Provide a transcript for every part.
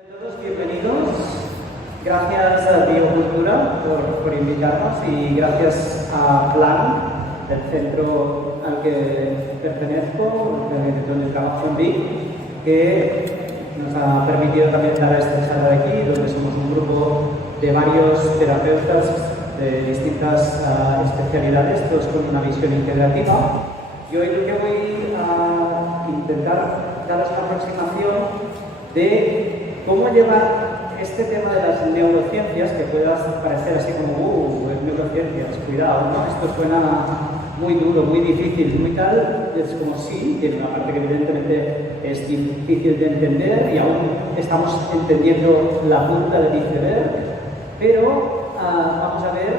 A todos bienvenidos. Gracias a Biocultura por invitarnos y gracias a Plan, el centro al que pertenezco, donde trabajo en Vic, que nos ha permitido también dar esta charla de aquí, donde somos un grupo de varios terapeutas de distintas especialidades, todos con una visión integrativa. Y hoy lo que voy a intentar daros una aproximación de cómo llevar este tema de las neurociencias, que pueda parecer así como, neurociencias, cuidado, ¿no? Esto suena muy duro, muy difícil, muy tal, es como sí, tiene una parte que evidentemente es difícil de entender y aún estamos entendiendo la punta del iceberg, pero vamos a ver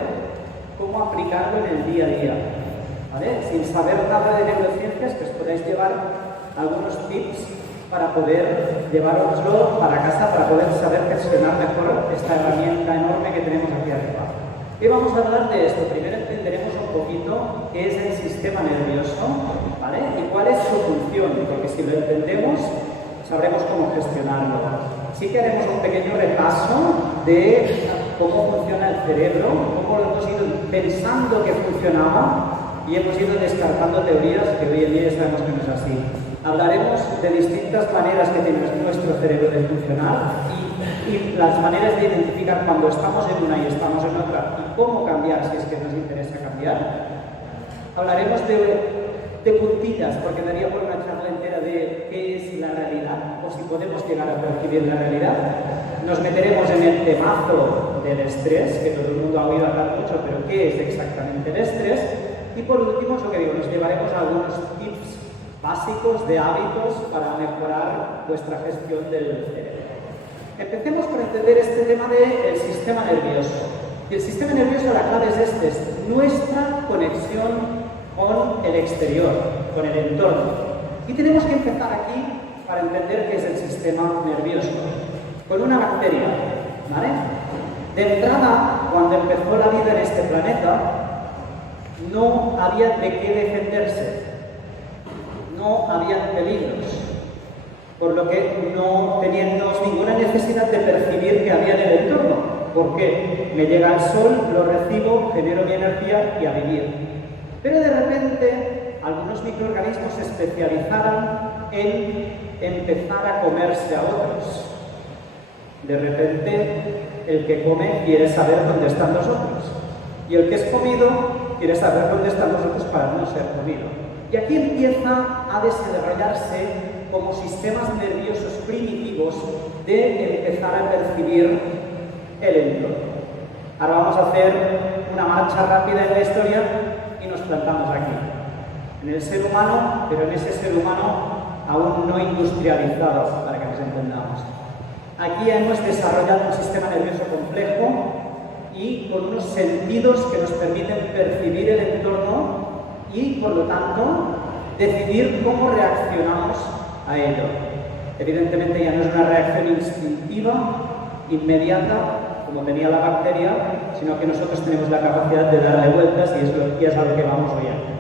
cómo aplicarlo en el día a día, ¿vale? Sin saber nada de neurociencias, que os podáis llevar algunos tips para poder llevároslo para casa, para poder saber gestionar mejor esta herramienta enorme que tenemos aquí arriba. Y vamos a hablar de esto. Primero entenderemos un poquito qué es el sistema nervioso, ¿vale? Y cuál es su función, porque si lo entendemos, sabremos cómo gestionarlo. Sí que haremos un pequeño repaso de cómo funciona el cerebro, cómo lo hemos ido pensando que funcionaba y hemos ido descartando teorías que hoy en día ya sabemos que no es así. Hablaremos de distintas maneras que tiene nuestro cerebro de funcionar y las maneras de identificar cuando estamos en una y estamos en otra y cómo cambiar si es que nos interesa cambiar. Hablaremos de puntillas, porque daría por una charla entera de qué es la realidad o si podemos llegar a percibir la realidad. Nos meteremos en el temazo del estrés, que todo el mundo ha oído hablar mucho, pero ¿qué es exactamente el estrés? Y por último, es lo que digo, nos llevaremos a algunos tips básicos de hábitos para mejorar vuestra gestión del cerebro. Empecemos por entender este tema del sistema nervioso. Y el sistema nervioso, la clave es este, es nuestra conexión con el exterior, con el entorno. Y tenemos que empezar aquí para entender qué es el sistema nervioso. Con una bacteria, ¿vale? De entrada, cuando empezó la vida en este planeta, no había de qué defenderse. No había peligros, por lo que no teníamos ninguna necesidad de percibir que había en el entorno. ¿Por qué? Me llega el sol, lo recibo, genero mi energía y a vivir. Pero de repente, algunos microorganismos se especializaron en empezar a comerse a otros. De repente, el que come quiere saber dónde están los otros. Y el que es comido quiere saber dónde están los otros para no ser comido. Y aquí empieza a desarrollarse como sistemas nerviosos primitivos de empezar a percibir el entorno. Ahora vamos a hacer una marcha rápida en la historia y nos plantamos aquí. En el ser humano, pero en ese ser humano aún no industrializado, para que nos entendamos. Aquí hemos desarrollado un sistema nervioso complejo y con unos sentidos que nos permiten percibir el entorno y, por lo tanto, decidir cómo reaccionamos a ello. Evidentemente ya no es una reacción instintiva, inmediata, como tenía la bacteria, sino que nosotros tenemos la capacidad de darle vueltas y es a lo que vamos hoy aquí.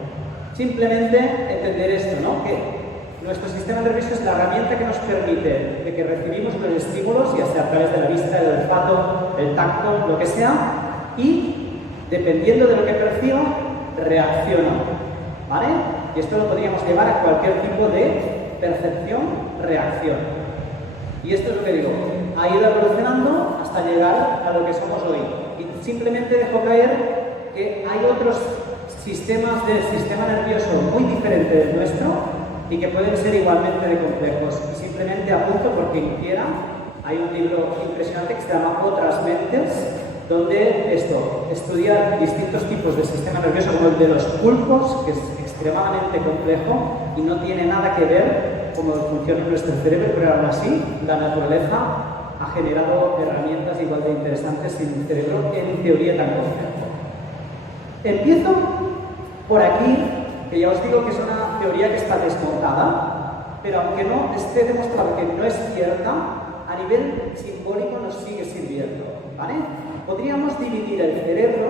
Simplemente entender esto, ¿no? Que nuestro sistema nervioso es la herramienta que nos permite de que recibimos los estímulos, ya sea a través de la vista, el olfato, el tacto, lo que sea, y, dependiendo de lo que perciba, reacciona, ¿vale? Y esto lo podríamos llevar a cualquier tipo de percepción-reacción. Y esto es lo que digo, ha ido evolucionando hasta llegar a lo que somos hoy. Y simplemente dejo caer que hay otros sistemas del sistema nervioso muy diferentes del nuestro y que pueden ser igualmente de complejos. Y simplemente apunto porque quien quiera, hay un libro impresionante que se llama Otras Mentes, donde estudia distintos tipos de sistema nervioso, como el de los pulpos, que es extremadamente complejo y no tiene nada que ver cómo funciona nuestro cerebro, pero aún así la naturaleza ha generado herramientas igual de interesantes en un cerebro en teoría tan complejo. Empiezo por aquí, que ya os digo que es una teoría que está desmontada, pero aunque no esté demostrado que no es cierta, a nivel simbólico nos sigue sirviendo, ¿vale? Podríamos dividir el cerebro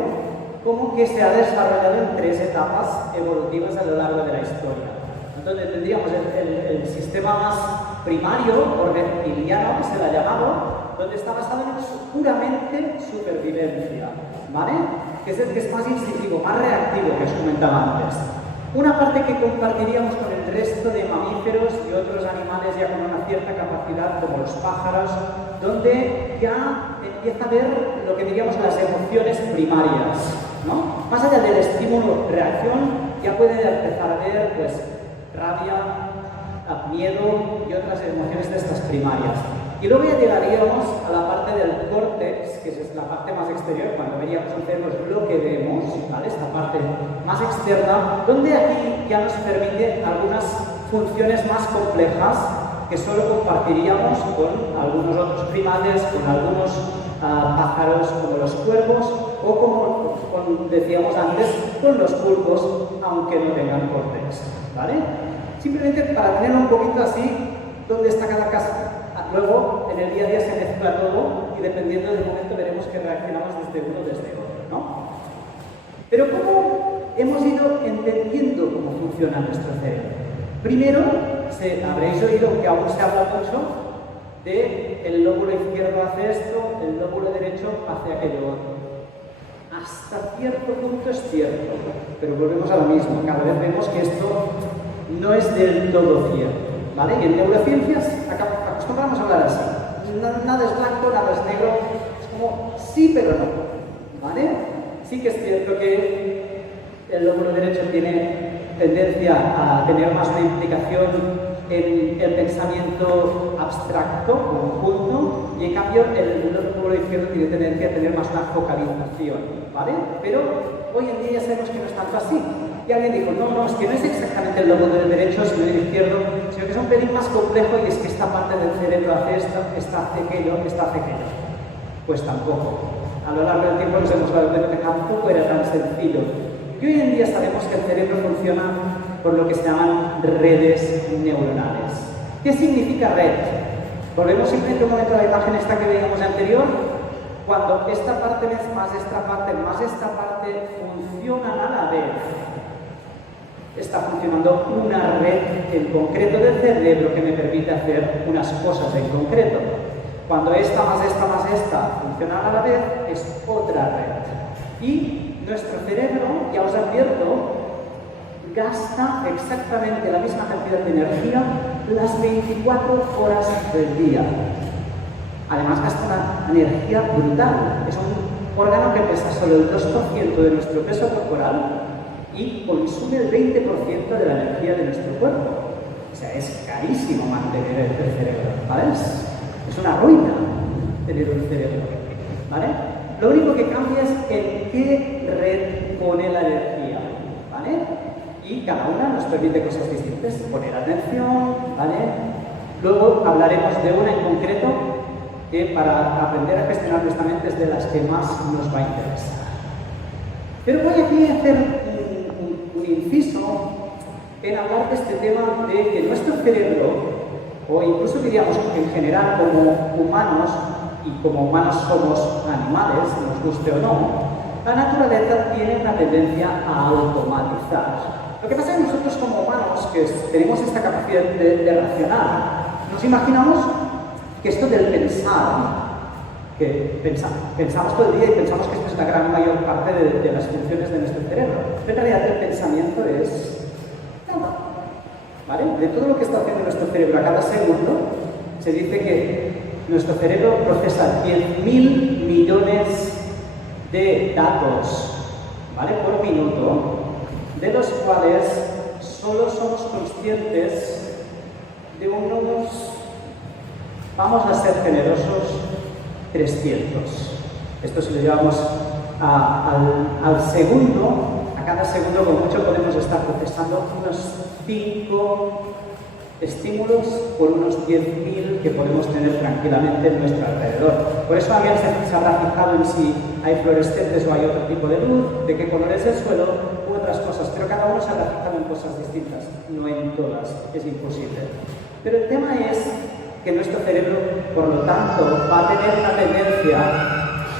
como que se ha desarrollado en 3 etapas evolutivas a lo largo de la historia. Entonces tendríamos el sistema más primario o reptiliano, que se le ha llamado, donde está basado en puramente supervivencia, ¿vale? Que es el que es más instintivo, más reactivo, que os comentaba antes. Una parte que compartiríamos con el resto de mamíferos y otros animales ya con una cierta capacidad, como los pájaros, donde ya empieza a ver lo que diríamos las emociones primarias, ¿no? Más allá del estímulo-reacción, ya puede empezar a ver, pues, rabia, miedo y otras emociones de estas primarias. Y luego ya llegaríamos a la parte del córtex, que es la parte más exterior, cuando veríamos el cerebro es lo que vemos, ¿vale? Esta parte más externa, donde aquí ya nos permite algunas funciones más complejas que solo compartiríamos con algunos otros primates, con algunos pájaros como los cuervos o como decíamos antes, con los pulpos, aunque no tengan córtex, ¿vale? Simplemente para tener un poquito así dónde está cada casa. Luego, en el día a día se mezcla todo y dependiendo del momento veremos que reaccionamos desde uno o desde otro, ¿no? Pero ¿cómo hemos ido entendiendo cómo funciona nuestro cerebro? Primero, habréis oído que aún se habla mucho de el lóbulo izquierdo hace esto, el lóbulo derecho hace aquello otro. Hasta cierto punto es cierto, pero volvemos a lo mismo. Cada vez vemos que esto no es del todo cierto, ¿vale? Y en neurociencias acostumbramos a hablar así. Nada es blanco, nada es negro. Es como sí, pero no, ¿vale? Sí que es cierto que el lóbulo derecho tiene tendencia a tener más una implicación en el pensamiento abstracto, conjunto, y en cambio el lóbulo izquierdo tiene tendencia a tener más una focalización, ¿vale? Pero hoy en día ya sabemos que no es tanto así. Y alguien dijo, no, es que no es exactamente el lóbulo del derecho, sino el izquierdo, sino que es un pelín más complejo y es que esta parte del cerebro hace esto, esta hace aquello, esta hace aquello. Pues tampoco. A lo largo del tiempo nos hemos dado cuenta que tampoco era tan sencillo. Y hoy en día sabemos que el cerebro funciona por lo que se llaman redes neuronales. ¿Qué significa red? Volvemos simplemente un momento a la imagen esta que veíamos anterior. Cuando esta parte más esta parte funcionan a la vez, está funcionando una red en concreto del cerebro que me permite hacer unas cosas en concreto. Cuando esta más esta funcionan a la vez, es otra red. Y nuestro cerebro, ya os advierto, gasta exactamente la misma cantidad de energía las 24 horas del día. Además gasta una energía brutal. Es un órgano que pesa solo el 2% de nuestro peso corporal y consume el 20% de la energía de nuestro cuerpo. O sea, es carísimo mantener el cerebro, ¿vale? Es una ruina tener un cerebro, ¿vale? Lo único que cambia es en qué red pone la energía, ¿vale? Y cada una nos permite cosas distintas, poner atención, ¿vale? Luego hablaremos de una en concreto que para aprender a gestionar nuestra mente es de las que más nos va a interesar. Pero voy aquí a hacer un inciso en hablar de este tema de que nuestro cerebro, o incluso diríamos en general como humanos, y como humanos somos animales, nos guste o no, la naturaleza tiene una tendencia a automatizar. Lo que pasa es que nosotros como humanos, que tenemos esta capacidad de racionar, nos imaginamos que esto del pensar, que pensamos todo el día y pensamos que esto es la gran mayor parte de las funciones de nuestro cerebro. Pero en realidad el pensamiento es nada, ¿vale? De todo lo que está haciendo nuestro cerebro a cada segundo, se dice que nuestro cerebro procesa 10.000 millones de datos, ¿vale? Por minuto, de los cuales solo somos conscientes de unos, vamos a ser generosos, 300. Esto si lo llevamos al segundo, a cada segundo con mucho podemos estar procesando unos 5 estímulos por unos 10.000 que podemos tener tranquilamente en nuestro alrededor. Por eso también se habrá fijado en si hay fluorescentes o hay otro tipo de luz, de qué color es el suelo u otras cosas, pero cada uno se habrá fijado en cosas distintas, no en todas, es imposible. Pero el tema es que nuestro cerebro, por lo tanto, va a tener una tendencia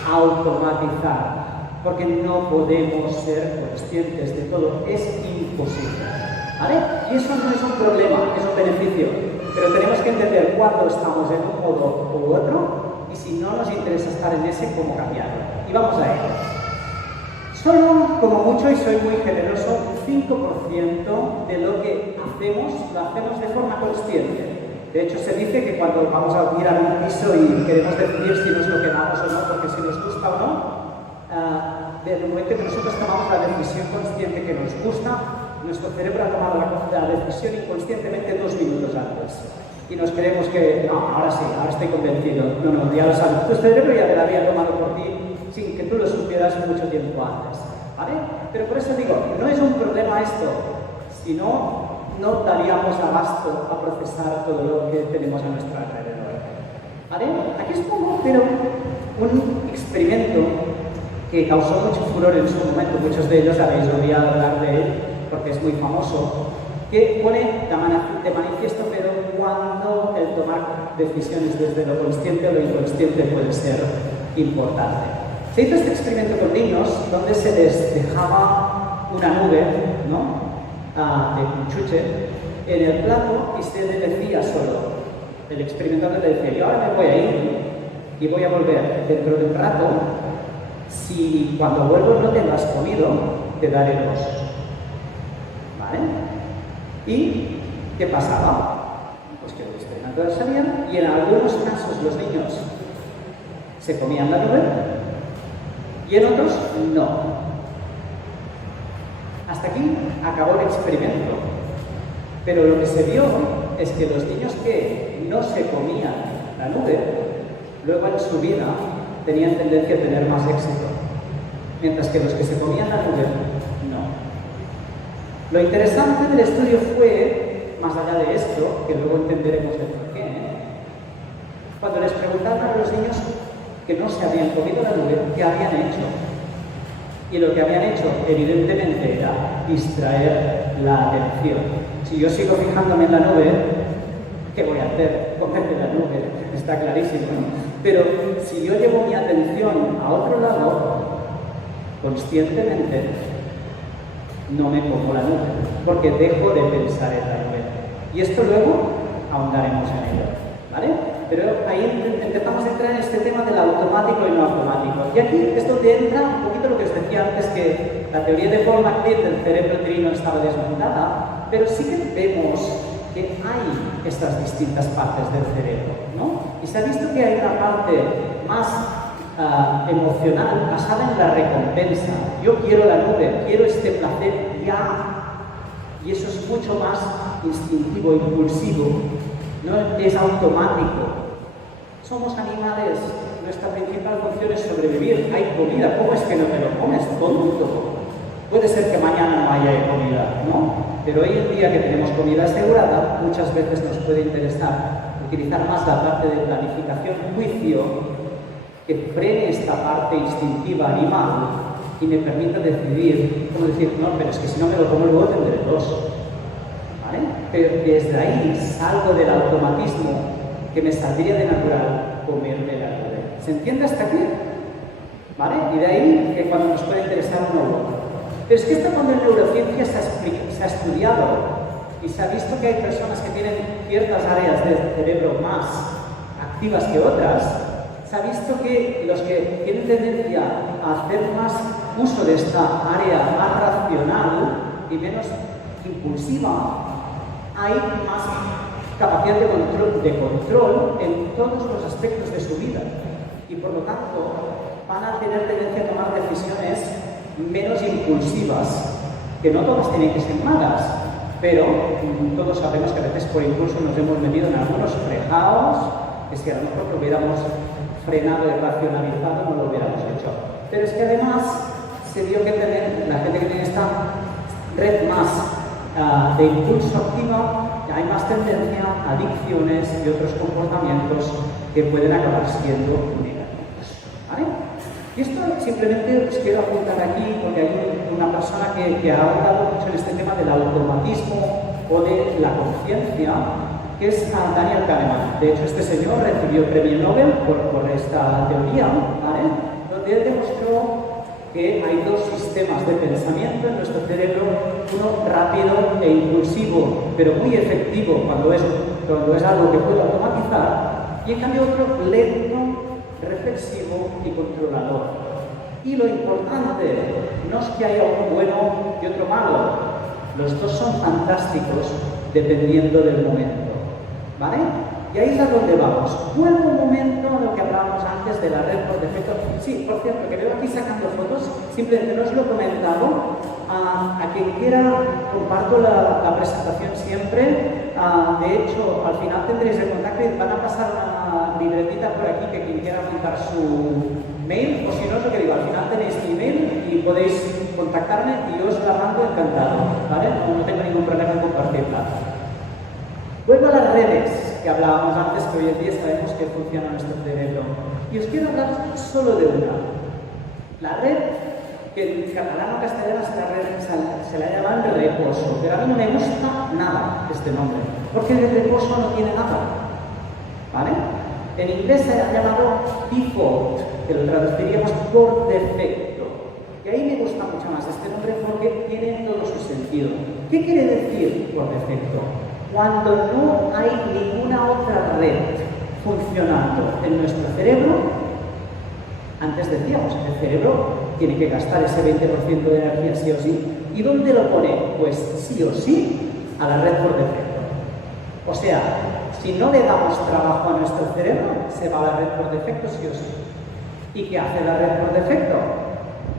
a automatizar, porque no podemos ser conscientes de todo, es imposible, ¿vale? Y eso no es un problema, es un beneficio. pero tenemos que entender cuándo estamos en un modo u otro y si no nos interesa estar en ese, cómo cambiarlo. Y vamos a ello. Solo, como mucho, y soy muy generoso, un 5% de lo que hacemos, lo hacemos de forma consciente. De hecho, se dice que cuando vamos a mirar un piso y queremos decidir si nos lo quedamos o no, porque si nos gusta o no, desde el momento que nosotros tomamos la decisión consciente que nos gusta, nuestro cerebro ha tomado la decisión inconscientemente 2 minutos antes. Y nos creemos que, no, ahora sí, ahora estoy convencido. No, no, ya lo sabes. Tu cerebro ya te lo había tomado por ti sin que tú lo supieras mucho tiempo antes. ¿Vale? Pero por eso digo, no es un problema esto, sino no daríamos abasto a procesar todo lo que tenemos a nuestro alrededor. ¿Vale? Aquí os pongo, pero un experimento que causó mucho furor en su momento, muchos de ellos habéis oído hablar de él porque es muy famoso, que pone de manifiesto, pero cuando el tomar decisiones desde lo consciente o lo inconsciente puede ser importante. Se hizo este experimento con niños donde se les dejaba una nube, ¿no? De un chuche en el plato y se le decía solo, el experimentador le decía, yo ahora me voy a ir y voy a volver dentro de un rato, si cuando vuelvo no te lo has comido, te daré 2. ¿Vale? ¿Y qué pasaba? Pues que los experimentadores salían y en algunos casos los niños se comían la nube y en otros no. Hasta aquí acabó el experimento. Pero lo que se vio es que los niños que no se comían la nube, luego en su vida tenían tendencia a tener más éxito. Mientras que los que se comían la nube, no. Lo interesante del estudio fue, más allá de esto, que luego entenderemos el porqué, cuando les preguntaron a los niños que no se habían comido la nube, ¿qué habían hecho? Y lo que habían hecho, evidentemente, era distraer la atención. Si yo sigo fijándome en la nube, ¿qué voy a hacer? Comerme la nube, está clarísimo, ¿no? Pero si yo llevo mi atención a otro lado, conscientemente, no me como la nube, porque dejo de pensar en la nube. Y esto luego ahondaremos en ello, ¿vale? Pero ahí empezamos a entrar en este tema del automático y no automático. Y aquí es donde entra un poquito lo que os decía antes, que la teoría de Paul MacLeod del cerebro trino estaba desmontada, pero sí que vemos que hay estas distintas partes del cerebro, ¿no? Y se ha visto que hay una parte más emocional, basada en la recompensa. Yo quiero la nube, quiero este placer ya. Y eso es mucho más instintivo, impulsivo, no es automático. Somos animales, nuestra principal función es sobrevivir. Hay comida, ¿cómo es que no te lo comes, tonto? Puede ser que mañana no haya comida, ¿no? Pero hoy en día que tenemos comida asegurada, muchas veces nos puede interesar utilizar más la parte de planificación, juicio, que frene esta parte instintiva animal y me permita decidir, como decir, no, pero es que si no me lo como luego tendré 2. ¿Vale? Pero desde ahí salgo del automatismo que me saldría de natural comerme la nube. ¿Se entiende hasta aquí? ¿Vale? Y de ahí que cuando nos puede interesar uno u otro. Pero es que esto cuando en neurociencia se ha estudiado y se ha visto que hay personas que tienen ciertas áreas del cerebro más activas que otras, se ha visto que los que tienen tendencia a hacer más uso de esta área más racional y menos impulsiva, hay más capacidad de control en todos los aspectos de su vida y por lo tanto van a tener tendencia a tomar decisiones menos impulsivas, que no todas tienen que ser malas, pero todos sabemos que a veces por impulso nos hemos metido en algunos fregados que si a lo mejor lo hubiéramos frenado y racionalizado no lo hubiéramos hecho. Pero es que además se vio que la gente que tiene esta red más de impulso activa, hay más tendencia a adicciones y otros comportamientos que pueden acabar siendo negativos. ¿Vale? Y esto simplemente os quiero apuntar aquí porque hay una persona que ha hablado mucho en este tema del automatismo o de la conciencia, que es Daniel Kahneman. De hecho, este señor recibió premio Nobel por esta teoría, ¿vale? Donde él demostró que hay 2 sistemas de pensamiento en nuestro cerebro, uno rápido e impulsivo, pero muy efectivo cuando es cuando es algo que puedo automatizar, y en cambio otro lento, reflexivo y controlador. Y lo importante no es que haya uno bueno y otro malo. Los dos son fantásticos dependiendo del momento. ¿Vale? Y ahí es a donde vamos. Vuelvo un momento a lo que hablábamos antes de la red por defecto. Sí, por cierto, que veo aquí sacando fotos, simplemente no os lo he comentado. A quien quiera, comparto la presentación siempre. De hecho, al final tendréis el contacto y van a pasar una libretita por aquí que quien quiera apuntar su mail, o si no, es lo que digo, al final tenéis mi mail y podéis contactarme y yo os la mando encantado, ¿vale? No tengo ningún problema en compartirla. Vuelvo a las redes que hablábamos antes, que hoy en día sabemos que funciona nuestro cerebro. Y os quiero hablar solo de una. La red, que en catalán o castellano se la llaman reposo, pero a mí no me gusta nada este nombre, porque el reposo no tiene nada, ¿vale? En inglés se ha llamado default, que lo traduciríamos por defecto. Y ahí me gusta mucho más este nombre porque tiene todo su sentido. ¿Qué quiere decir por defecto? Cuando no hay ninguna otra red funcionando en nuestro cerebro, antes decíamos, el cerebro tiene que gastar ese 20% de energía sí o sí. ¿Y dónde lo pone? Pues sí o sí a la red por defecto. O sea, si no le damos trabajo a nuestro cerebro, se va a la red por defecto sí o sí. ¿Y qué hace la red por defecto?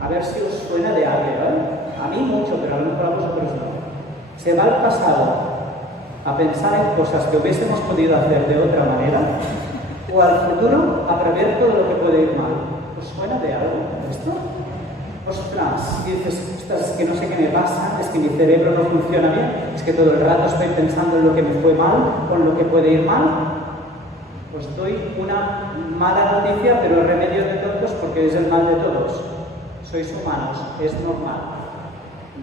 A ver si os suena de algo, ¿eh? A mí mucho, pero a lo mejor a vosotros no. Se va al pasado a pensar en cosas que hubiésemos podido hacer de otra manera, o al futuro a prever todo lo que puede ir mal. ¿Os suena de algo esto? Ostras, y dices, ostras, es que no sé qué me pasa, es que mi cerebro no funciona bien, es que todo el rato estoy pensando en lo que me fue mal o en lo que puede ir mal. Os doy una mala noticia, pero remedio de tontos porque es el mal de todos. Sois humanos, es normal.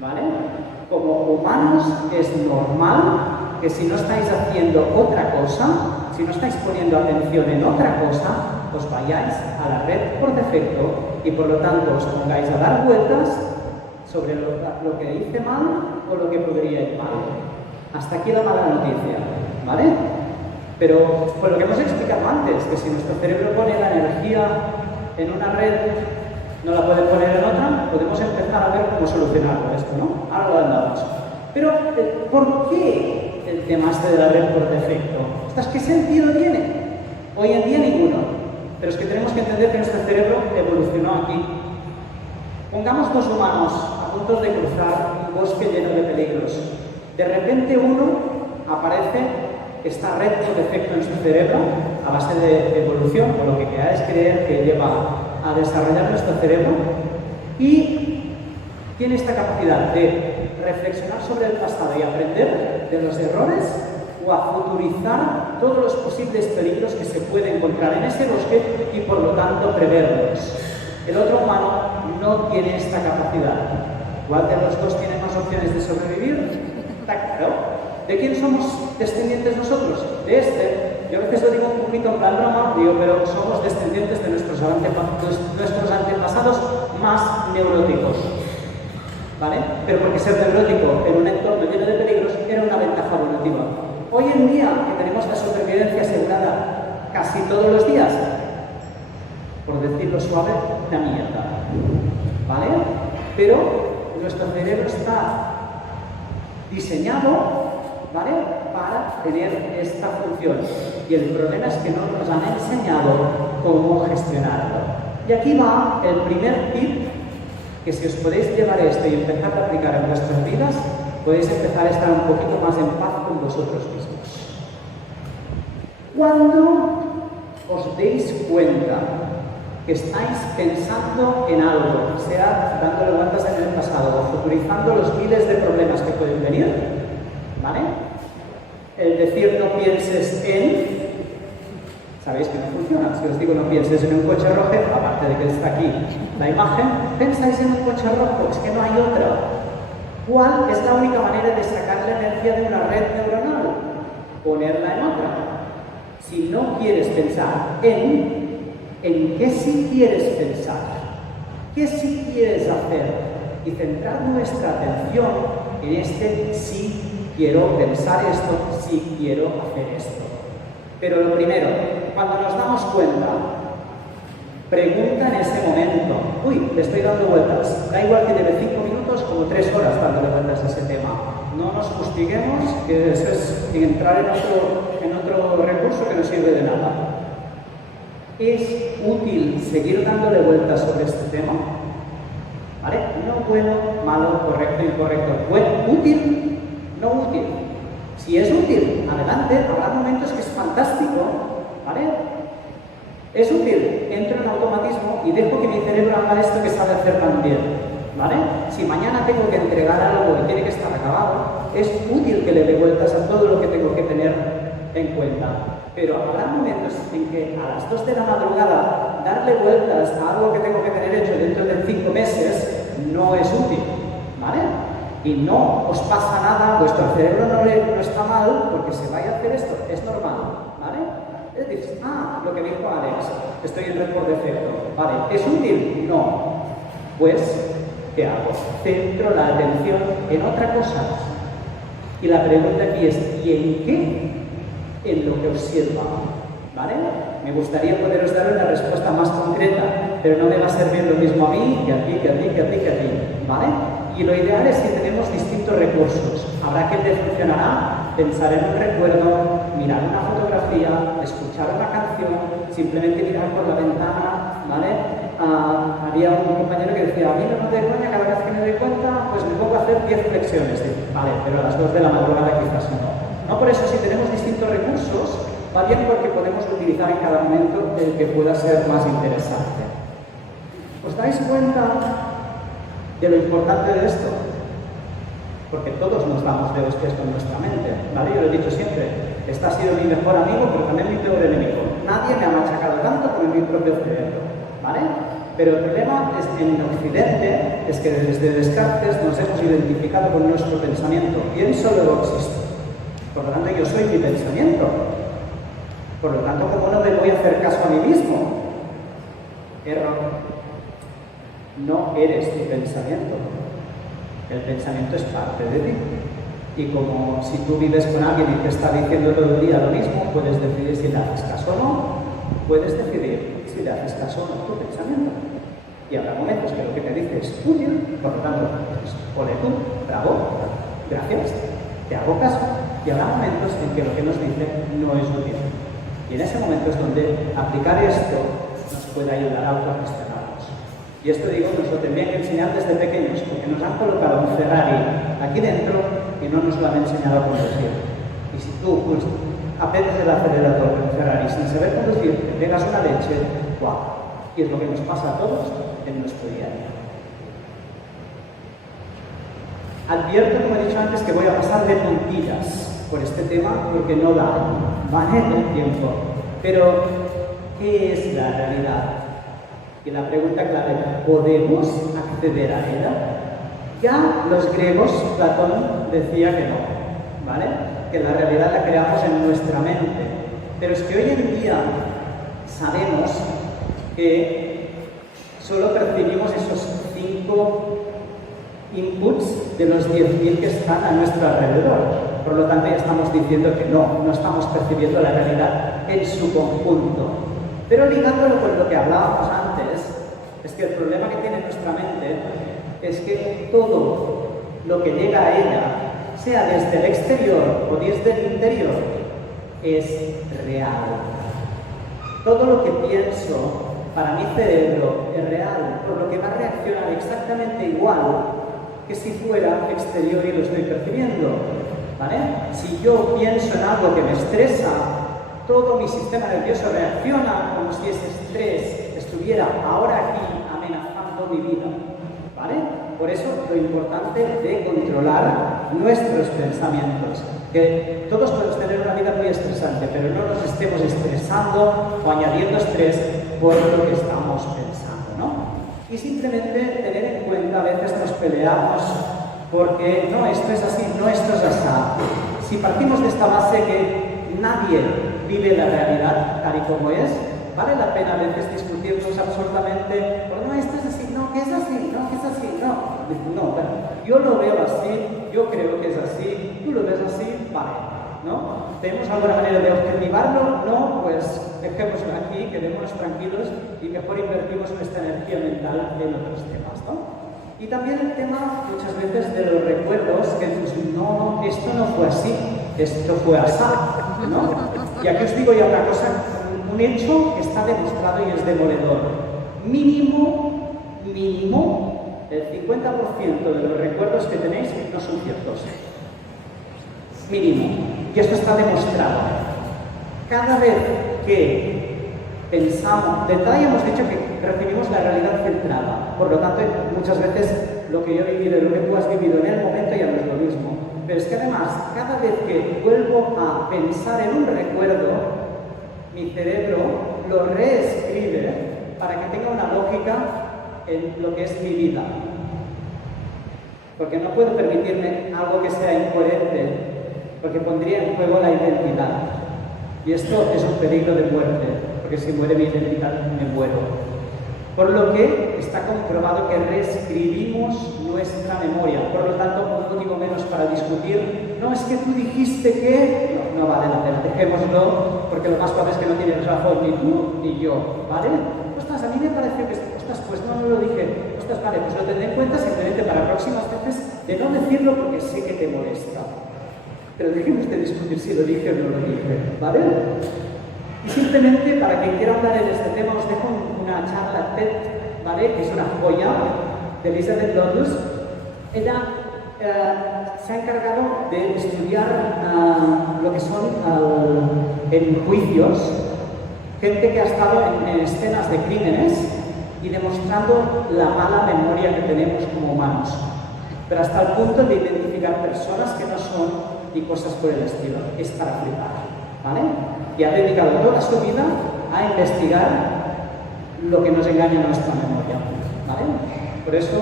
¿Vale? Como humanos es normal que si no estáis haciendo otra cosa, si no estáis poniendo atención en otra cosa, os vayáis a la red por defecto y por lo tanto os pongáis a dar vueltas sobre lo que hice mal o lo que podría ir mal. Hasta aquí la mala noticia, ¿vale? Pero por lo que hemos explicado antes, que si nuestro cerebro pone la energía en una red, no la puede poner en otra, podemos empezar a ver cómo solucionarlo esto, ¿no? Ahora lo andamos. Pero, ¿por qué el tema este de la red por defecto? ¿Qué sentido tiene? Hoy en día ninguno. Pero es que tenemos que entender que nuestro cerebro evolucionó aquí. Pongamos dos humanos a punto de cruzar un bosque lleno de peligros. De repente uno aparece, esta red por defecto en su cerebro, a base de evolución, o lo que queráis creer que lleva a desarrollar nuestro cerebro, y tiene esta capacidad de reflexionar sobre el pasado y aprender de los errores, o a futurizar todos los posibles peligros que se puede encontrar en ese bosque y por lo tanto preverlos. El otro humano no tiene esta capacidad. ¿Cuál de los dos tiene más opciones de sobrevivir? Está claro. ¿De quién somos descendientes nosotros? De este. Yo a veces lo digo un poquito en plan broma, digo, pero somos descendientes de nuestros antepasados más neuróticos. ¿Vale? Pero porque ser neurótico en un entorno lleno de peligros era una ventaja evolutiva. Hoy en día, que tenemos la supervivencia asegurada casi todos los días, por decirlo suave, una mierda. ¿Vale? Pero nuestro cerebro está diseñado, ¿vale?, para tener esta función. Y el problema es que no nos han enseñado cómo gestionarlo. Y aquí va el primer tip, que si os podéis llevar esto y empezar a aplicar en vuestras vidas, podéis empezar a estar un poquito más en paz con vosotros mismos. Cuando os deis cuenta que estáis pensando en algo, sea dándole vueltas en el pasado o futurizando los miles de problemas que pueden venir, ¿vale? El decir no pienses en, sabéis que no funciona. Si os digo no pienses en un coche rojo, aparte de que está aquí la imagen, pensáis en un coche rojo, es que no hay otra. ¿Cuál es la única manera de sacar la energía de una red neuronal? Ponerla en otra. Si no quieres pensar ¿en qué sí quieres pensar? ¿Qué sí quieres hacer? Y centrar nuestra atención en este sí quiero pensar esto, si quiero hacer esto. Pero lo primero, cuando nos damos cuenta, pregunta en ese momento, uy, le estoy dando vueltas, da igual que lleve 5 minutos como 3 horas dándole vueltas a ese tema. No nos fustiguemos, que eso es entrar en otro recurso que no sirve de nada. ¿Es útil seguir dándole vueltas sobre este tema? ¿Vale? No bueno, malo, correcto, incorrecto. Bueno, útil, no útil. Si es útil, adelante, habrá momentos que es fantástico, ¿vale? Es útil, entro en automatismo y dejo que mi cerebro haga esto que sabe hacer tan bien, ¿vale? Si mañana tengo que entregar algo y tiene que estar acabado, es útil que le dé vueltas a todo lo que tengo que tener en cuenta. Pero habrá momentos en que a las 2 de la madrugada darle vueltas a algo que tengo que tener hecho dentro de 5 meses no es útil, ¿vale? Y no os pasa nada, vuestro cerebro no está mal porque se vaya a hacer esto, es normal, ¿vale? Es decir, lo que dijo Alex, estoy en red por defecto, ¿vale? ¿Es útil? No. Pues, ¿qué hago? Centro la atención en otra cosa. Y la pregunta aquí es, ¿y en qué? En lo que os sirva, ¿vale? Me gustaría poderos dar una respuesta más concreta, pero no me va a servir lo mismo a mí, que a ti, que a ti, que a ti, que a ti, ¿vale? Y lo ideal es que tenemos distintos recursos. Habrá quien te funcionará pensar en un recuerdo, mirar una fotografía, escuchar una canción, simplemente mirar por la ventana, ¿vale? Había un compañero que decía, a mí no me doy cuenta, cada vez que me doy cuenta, pues me pongo a hacer 10 flexiones. Vale, pero a las 2 de la madrugada quizás no. No por eso, si tenemos distintos recursos, va bien porque podemos utilizar en cada momento el que pueda ser más interesante. ¿Os dais cuenta de lo importante de esto? Porque todos nos damos de hostias con nuestra mente, ¿vale? Yo lo he dicho siempre, este ha sido mi mejor amigo, pero también mi peor enemigo. Nadie me ha machacado tanto como mi propio cerebro, ¿vale? Pero el problema es en Occidente es que desde Descartes nos hemos identificado con nuestro pensamiento. Pienso, luego existo. Por lo tanto, yo soy mi pensamiento. Por lo tanto, ¿cómo no me voy a hacer caso a mí mismo? Error. No eres tu pensamiento. El pensamiento es parte de ti. Y como si tú vives con alguien y te está diciendo todo el día lo mismo, puedes decidir si le haces caso o no. Puedes decidir si le haces caso o no a tu pensamiento. Y habrá momentos que lo que te dice es útil, por lo tanto, pues, ole tú, bravo, gracias, te hago caso. Y habrá momentos en que lo que nos dice no es útil. Y en ese momento es donde aplicar esto nos puede ayudar a autogestionarnos. Y esto digo, nos lo tendrían que enseñar desde pequeños, porque nos han colocado un Ferrari aquí dentro y no nos lo han enseñado a conducir. Y si tú pues, apretas el acelerador del Ferrari sin saber conducir, te pegas una leche, ¡guau! Y es lo que nos pasa a todos en nuestro día a día. Advierto, como he dicho antes, que voy a pasar de puntillas por este tema porque no da, ¿vale? El tiempo. Pero, ¿qué es la realidad? Y la pregunta clave, ¿podemos acceder a ella? Ya los griegos, Platón decía que no, ¿vale? Que la realidad la creamos en nuestra mente. Pero es que hoy en día sabemos que solo percibimos esos 5 inputs de los 10.000 que están a nuestro alrededor. Por lo tanto, ya estamos diciendo que no estamos percibiendo la realidad en su conjunto. Pero ligándolo con lo que hablábamos antes, es que el problema que tiene nuestra mente es que todo lo que llega a ella, sea desde el exterior o desde el interior, es real. Todo lo que pienso para mi cerebro es real, por lo que va a reaccionar exactamente igual que si fuera exterior y lo estoy percibiendo, ¿vale? Si yo pienso en algo que me estresa, todo mi sistema nervioso reacciona como si ese estrés estuviera ahora aquí amenazando mi vida, ¿vale? Por eso lo importante de controlar nuestros pensamientos, que todos podemos tener una vida muy estresante, pero no nos estemos estresando o añadiendo estrés por lo que estamos pensando, ¿no? Y simplemente tener en cuenta, a veces nos peleamos porque no, esto es así, no, esto es así. Si partimos de esta base que nadie vive la realidad tal y como es, vale la pena a veces discutirnos absolutamente, pues no, esto es así, no, que es así, no, que es así, no. No, bueno, yo lo veo así, yo creo que es así, tú tú lo ves así, vale, ¿no? ¿Tenemos alguna manera de objetivarlo? No, pues dejémoslo aquí, quedémonos tranquilos y mejor invertimos nuestra energía mental en otros temas, ¿no? Y también el tema, muchas veces, de los recuerdos, que dices, no, esto no fue así, esto fue así, ¿no? Y aquí os digo ya una cosa, un hecho que está demostrado y es demoledor. Mínimo, el 50% de los recuerdos que tenéis no son ciertos. Mínimo. Y esto está demostrado. Cada vez que pensamos, de entrada ya hemos dicho que recibimos la realidad centrada. Por lo tanto, muchas veces lo que yo he vivido y lo que tú has vivido en el momento ya no es lo mismo. Pero es que además, cada vez que vuelvo a pensar en un recuerdo, mi cerebro lo reescribe para que tenga una lógica en lo que es mi vida. Porque no puedo permitirme algo que sea incoherente, porque pondría en juego la identidad. Y esto es un peligro de muerte, porque si muere mi identidad, me muero. Por lo que está comprobado que reescribimos nuestra memoria. Por lo tanto, un motivo menos para discutir. No, es que tú dijiste que... No vale la pena, dejémoslo, porque lo más probable es que no tienes razón ni tú ni yo, ¿vale? Ostras, a mí me pareció que... Ostras, pues no lo dije. Ostras, vale, pues lo tendré en cuenta simplemente para próximas veces de no decirlo porque sé que te molesta. Pero dejemos de discutir si lo dije o no lo dije, ¿vale? Y simplemente, para quien quiera hablar en este tema, os dejo una charla TED, ¿vale? Que es una joya de Elizabeth Lotus. Ella se ha encargado de estudiar lo que son en juicios, gente que ha estado en escenas de crímenes y demostrando la mala memoria que tenemos como humanos. Pero hasta el punto de identificar personas que no son y cosas por el estilo. Es para flipar, ¿vale? Y ha dedicado toda su vida a investigar lo que nos engaña nuestra memoria, ¿vale? Por eso,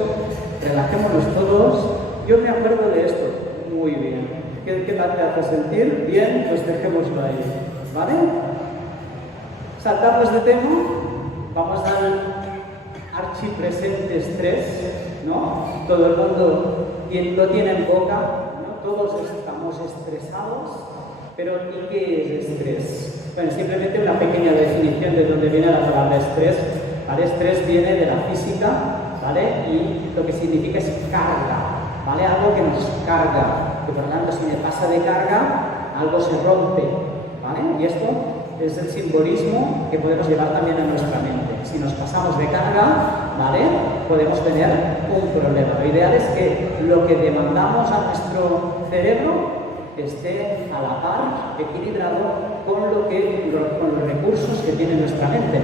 relajémonos todos. Yo me acuerdo de esto muy bien. ¿Qué tal te hace sentir? Bien, pues dejémoslo ahí, ¿vale? Saltamos de tema, vamos al archipresente estrés, ¿no? Todo el mundo lo tiene en boca, ¿no? Todos estamos estresados. Pero ¿y qué es estrés? Bueno, simplemente una pequeña definición de dónde viene la palabra estrés. ¿Vale? Estrés viene de la física, ¿vale? Y lo que significa es carga, ¿vale? Algo que nos carga, que por lo tanto si me pasa de carga, algo se rompe, ¿vale? Y esto es el simbolismo que podemos llevar también a nuestra mente. Si nos pasamos de carga, ¿vale? Podemos tener un problema. Lo ideal es que lo que demandamos a nuestro cerebro esté a la par, equilibrado con los recursos que tiene nuestra mente.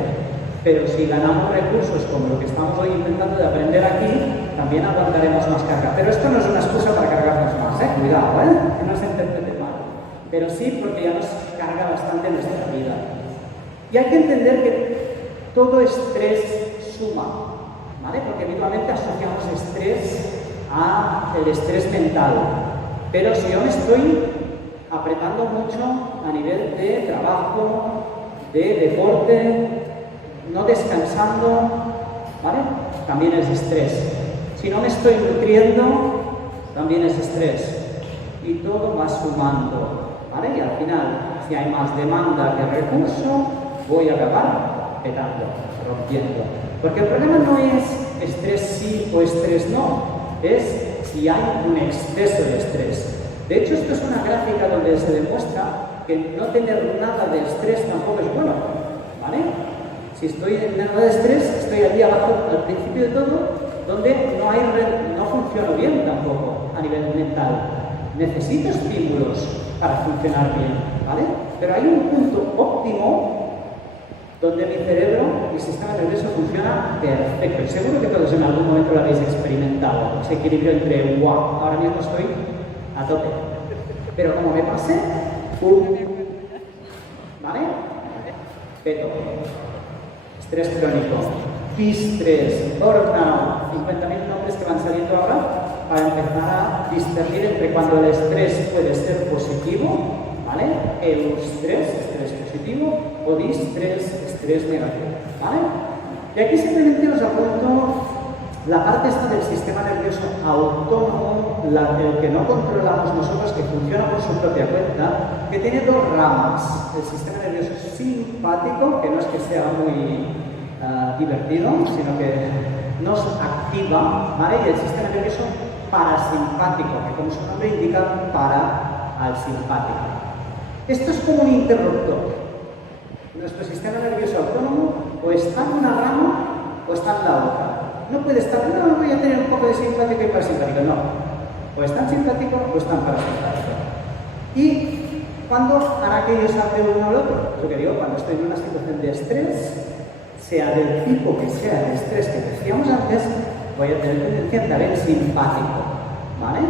Pero si ganamos recursos como lo que estamos hoy intentando de aprender aquí, también aguantaremos más carga. Pero esto no es una excusa para cargarnos más, cuidado, que no se interprete mal. Pero sí porque ya nos carga bastante nuestra vida. Y hay que entender que todo estrés suma, ¿vale? Porque habitualmente asociamos estrés al estrés mental. Pero si yo me estoy apretando mucho a nivel de trabajo, de deporte, no descansando, ¿vale? También es estrés. Si no me estoy nutriendo, también es estrés. Y todo va sumando, ¿vale? Y al final, si hay más demanda que recurso, voy a acabar petando, rompiendo. Porque el problema no es estrés sí o estrés no, es si hay un exceso de estrés. De hecho, esto es una gráfica donde se demuestra que no tener nada de estrés tampoco es bueno, ¿vale? Si estoy en nada de estrés, estoy allí abajo, al principio de todo, donde no funciono bien tampoco a nivel mental. Necesito estímulos para funcionar bien, ¿vale? Pero hay un punto óptimo donde mi cerebro, mi sistema nervioso funciona perfecto. Y seguro que todos en algún momento lo habéis experimentado. Ese equilibrio entre, wow, ahora mismo estoy a tope. Pero como me pase, ¡pum! ¿Vale? Peto. Estrés crónico. Distrés. Burnout. 50.000 nombres que van saliendo ahora para empezar a discernir entre cuando el estrés puede ser positivo, ¿vale? Eustrés, estrés positivo, o distrés, estrés negativo, ¿vale? Y aquí simplemente os apunto La parte esta del sistema nervioso autónomo, el que no controlamos nosotros, que funciona por su propia cuenta, que tiene dos ramas. El sistema nervioso simpático, que no es que sea muy divertido, sino que nos activa, ¿vale? Y el sistema nervioso parasimpático, que como su nombre indica, para al simpático. Esto es como un interruptor. Nuestro sistema nervioso autónomo o está en una rama o está en la otra. No puede estar, no, voy a tener un poco de simpático y parasimpático, no. O está en simpático o está en parasimpático. ¿Y cuándo hará que yo salga de uno al otro? Lo que digo, cuando estoy en una situación de estrés, sea del tipo que sea el estrés que decíamos antes, voy a tener tendencia a entrar en simpático, ¿vale?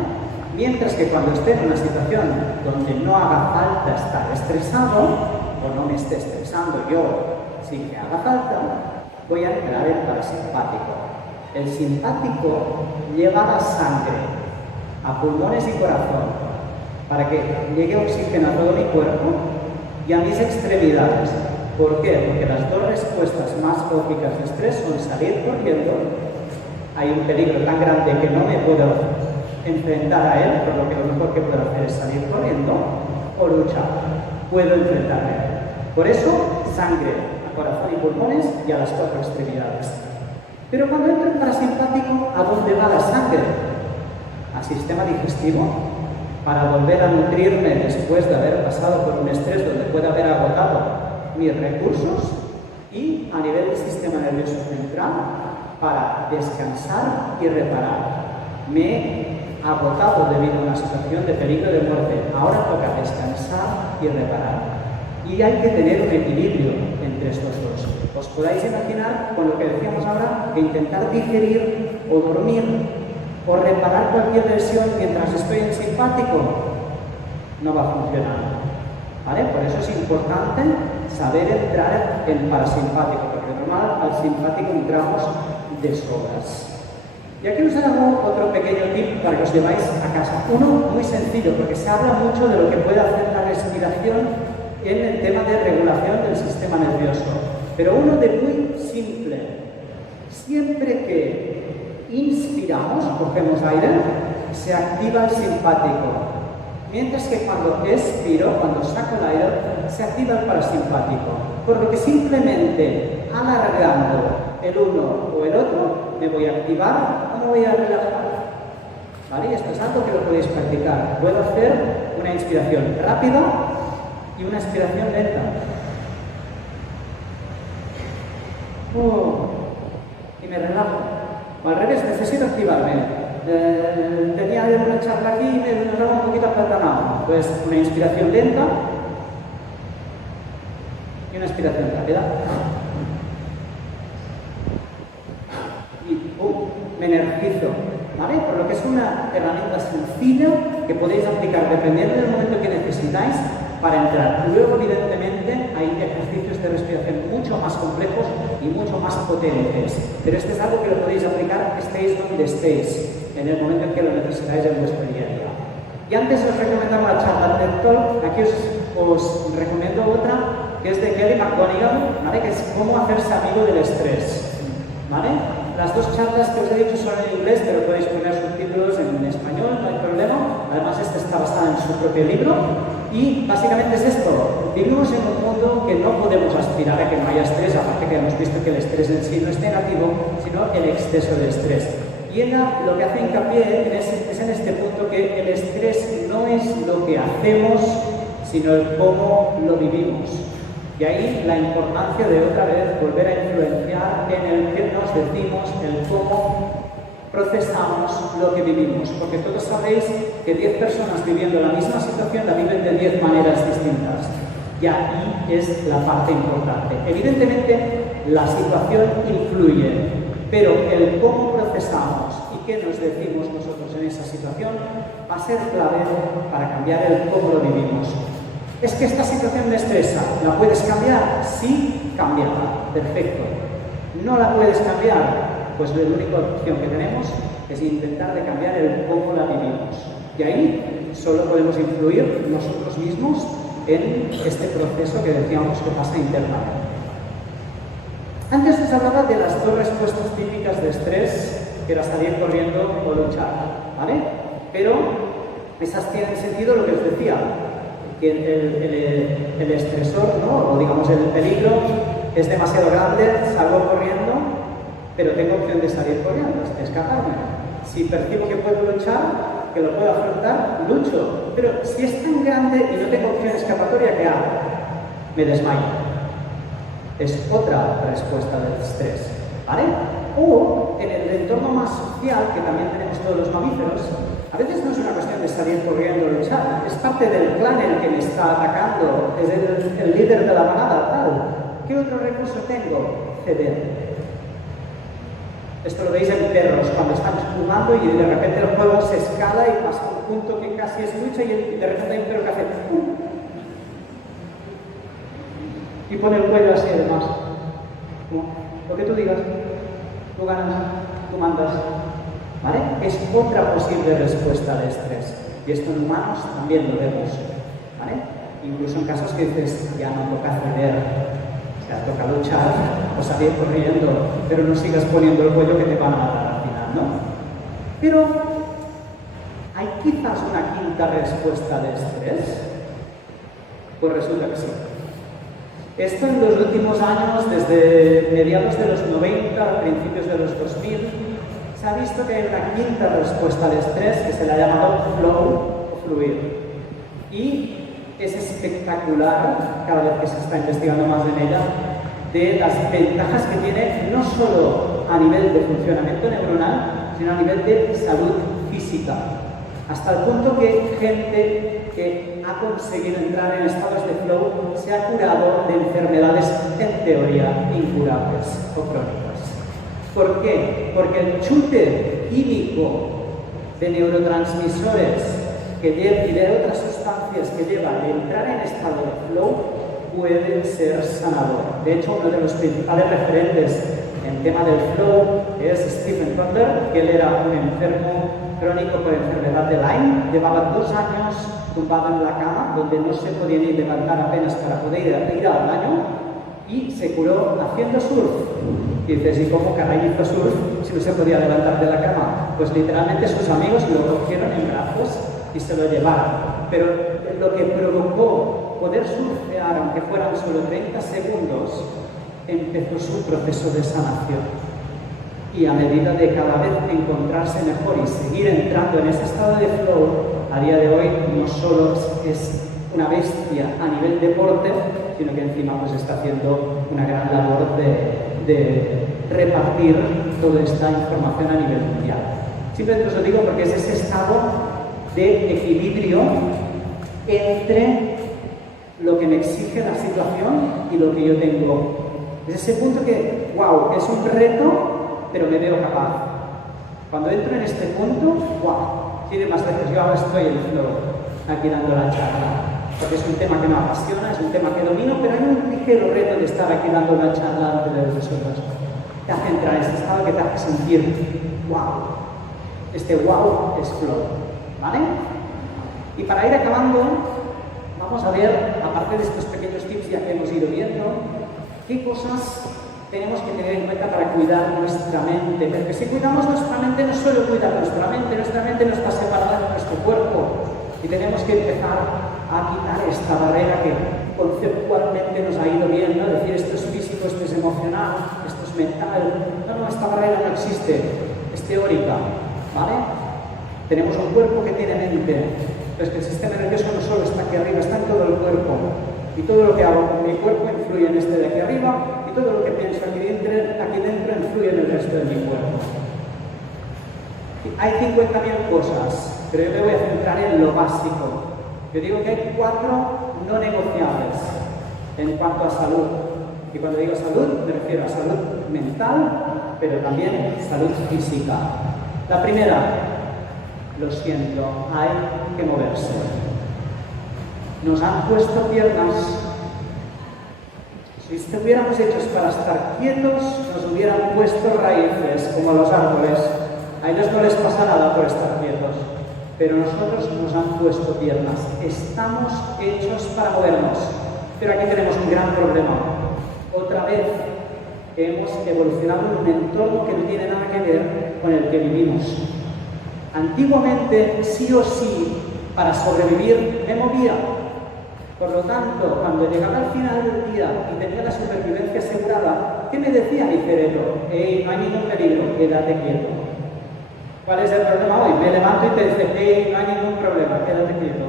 Mientras que cuando esté en una situación donde no haga falta estar estresado, o no me esté estresando yo sin que haga falta, voy a entrar en parasimpático. El simpático lleva la sangre a pulmones y corazón para que llegue oxígeno a todo mi cuerpo y a mis extremidades. ¿Por qué? Porque las dos respuestas más lógicas de estrés son salir corriendo, hay un peligro tan grande que no me puedo enfrentar a él, por lo que lo mejor que puedo hacer es salir corriendo, o luchar, puedo enfrentarme a él. Por eso, sangre a corazón y pulmones y a las cuatro extremidades. Pero cuando entro en parasimpático, ¿a dónde va la sangre? Al sistema digestivo, para volver a nutrirme después de haber pasado por un estrés donde pueda haber agotado mis recursos, y a nivel del sistema nervioso central para descansar y reparar. Me he agotado debido a una situación de peligro de muerte, ahora toca descansar y reparar. Y hay que tener un equilibrio entre estos dos. Os podáis imaginar, con lo que decíamos ahora, que intentar digerir o dormir o reparar cualquier lesión mientras estoy en simpático no va a funcionar. ¿Vale? Por eso es importante saber entrar en parasimpático, porque normal al simpático entramos de sobras. Y aquí os hago otro pequeño tip para que os lleváis a casa. Uno muy sencillo, porque se habla mucho de lo que puede hacer la respiración en el tema de regulación del sistema nervioso. Pero uno de muy simple. Siempre que inspiramos, cogemos aire, se activa el simpático. Mientras que cuando expiro, cuando saco el aire, se activa el parasimpático. Por lo que simplemente alargando el uno o el otro, me voy a activar o me voy a relajar. ¿Vale? Y esto es algo que lo podéis practicar. Puedo hacer una inspiración rápida y una expiración lenta. Y me relajo. O al revés, necesito activarme. Tenía una charla aquí y me notaba un poquito aplatanado. Pues una inspiración lenta y una expiración rápida. Y me energizo, ¿vale? Por lo que es una herramienta sencilla que podéis aplicar dependiendo del momento que necesitáis para entrar. Luego, evidentemente, hay ejercicios de respiración mucho más complejos y mucho más potentes. Pero este es algo que lo podéis aplicar estéis donde estéis, en el momento en que lo necesitáis en vuestro día a día. Y antes os recomendaba la charla TED Talk, aquí os recomiendo otra, que es de Kelly McGonigal, ¿vale? Que es cómo hacerse amigo del estrés, ¿vale? Las dos charlas que os he dicho son en inglés, pero podéis poner subtítulos en español, no hay problema. Además, esta está basada en su propio libro. Y básicamente es esto. Vivimos en un mundo que no podemos aspirar a que no haya estrés, aparte que hemos visto que el estrés en sí no es negativo, sino el exceso de estrés. Y ella lo que hace hincapié es en este punto, que el estrés no es lo que hacemos, sino el cómo lo vivimos. Y ahí la importancia de otra vez volver a influenciar en el que nos decimos, el cómo procesamos lo que vivimos. Porque todos sabéis que 10 personas viviendo la misma situación la viven de 10 maneras distintas. Y ahí es la parte importante. Evidentemente, la situación influye, pero el cómo procesamos y qué nos decimos nosotros en esa situación va a ser clave para cambiar el cómo lo vivimos. Es que esta situación me estresa, ¿la puedes cambiar? Sí, cámbiala, perfecto. ¿No la puedes cambiar? Pues la única opción que tenemos es intentar de cambiar el cómo la vivimos. Y ahí solo podemos influir nosotros mismos en este proceso que decíamos que pasa internamente. Antes os hablaba de las dos respuestas típicas de estrés que era salir corriendo o luchar, ¿vale? Pero esas tienen sentido lo que os decía, que el estresor, ¿no? O digamos el peligro es demasiado grande, salgo corriendo, pero tengo opción de salir corriendo, de escaparme. Si percibo que puedo luchar, que lo puedo afrontar, lucho. Pero si es tan grande y no tengo opción escapatoria, ¿qué hago? Me desmayo. Es otra respuesta del estrés, ¿vale? O en el entorno más social, que también tenemos todos los mamíferos, a veces no es una cuestión de salir corriendo o luchar, es parte del clan en el que me está atacando, es el líder de la manada, tal. ¿Qué otro recurso tengo? Ceder. Esto lo veis en perros, cuando están jugando y de repente el juego se escala y pasa a un punto que casi es lucha y de repente hay un perro que hace ¡pum! Y pone el cuello así además. Lo que tú digas, tú ganas, tú mandas. ¿Vale? Es otra posible respuesta al estrés. Y esto en humanos también lo vemos. ¿Vale? Incluso en casos que dices, ya no toca ceder, o sea, toca luchar o salir corriendo, pero no sigas poniendo el cuello que te van a matar al final, ¿no? Pero ¿hay quizás una quinta respuesta al estrés? Pues resulta que sí. Esto en los últimos años, desde mediados de los 90 a principios de los 2000, se ha visto que hay una quinta respuesta al estrés que se le ha llamado flow o fluir. Y es espectacular, cada vez que se está investigando más en ella, de las ventajas que tiene no solo a nivel de funcionamiento neuronal, sino a nivel de salud física. Hasta el punto que gente que ha conseguido entrar en estados de flow se ha curado de enfermedades en teoría incurables o crónicas. ¿Por qué? Porque el chute químico de neurotransmisores y de otras sustancias que llevan a entrar en estado de flow puede ser sanador. De hecho, uno de los principales referentes en tema del flow es Stephen Kotler, que él era un enfermo crónico por enfermedad de Lyme, llevaba 2 años tumbado en la cama, donde no se podía ni levantar apenas para poder ir al baño, y se curó haciendo surf. Y dices, ¿y cómo caray hizo surf si no se podía levantar de la cama? Pues literalmente sus amigos lo cogieron en brazos y se lo llevaron. Pero lo que provocó poder surfear, aunque fueran solo 30 segundos, empezó su proceso de sanación. Y a medida de cada vez encontrarse mejor y seguir entrando en ese estado de flow, a día de hoy no solo es una bestia a nivel deporte, sino que encima pues está haciendo una gran labor de repartir toda esta información a nivel mundial. Simplemente os lo digo porque es ese estado de equilibrio entre lo que me exige la situación y lo que yo tengo. Es ese punto que, wow, que es un reto, pero me veo capaz. Cuando entro en este punto, wow, tiene más veces, yo ahora estoy en flow, aquí dando la charla, porque es un tema que me apasiona, es un tema que domino, pero hay un ligero reto de estar aquí dando la charla ante de vosotros. Te hace entrar en este estado que te hace sentir, wow, este wow es flow, ¿vale? Y para ir acabando, vamos a ver, aparte de estos pequeños tips ya que hemos ido viendo, qué cosas tenemos que tener en cuenta para cuidar nuestra mente. Porque si cuidamos nuestra mente, no solo cuida nuestra mente no está separada de nuestro cuerpo. Y tenemos que empezar a quitar esta barrera que conceptualmente nos ha ido bien, ¿no? Decir esto es físico, esto es emocional, esto es mental. No, esta barrera no existe, es teórica, ¿vale? Tenemos un cuerpo que tiene mente. Entonces que el sistema nervioso no solo está aquí arriba, está en todo el cuerpo. Y todo lo que hago con mi cuerpo influye en este de aquí arriba, y todo lo que pienso aquí dentro influye en el resto de mi cuerpo. Hay 50.000 cosas, pero yo me voy a centrar en lo básico. Yo digo que hay 4 no negociables en cuanto a salud. Y cuando digo salud, me refiero a salud mental, pero también salud física. La primera, lo siento, hay que moverse. Nos han puesto piernas. Si estuviéramos hechos para estar quietos, nos hubieran puesto raíces, como los árboles. A ellos no les pasa nada por estar quietos, pero nosotros nos han puesto piernas. Estamos hechos para movernos. Pero aquí tenemos un gran problema. Otra vez, que hemos evolucionado en un entorno que no tiene nada que ver con el que vivimos. Antiguamente, sí o sí, para sobrevivir me movía. Por lo tanto, cuando llegaba al final del día y tenía la supervivencia asegurada, ¿qué me decía mi cerebro? No hay ningún peligro, quédate quieto. ¿Cuál es el problema hoy? Me levanto y te dice, no hay ningún problema, quédate quieto.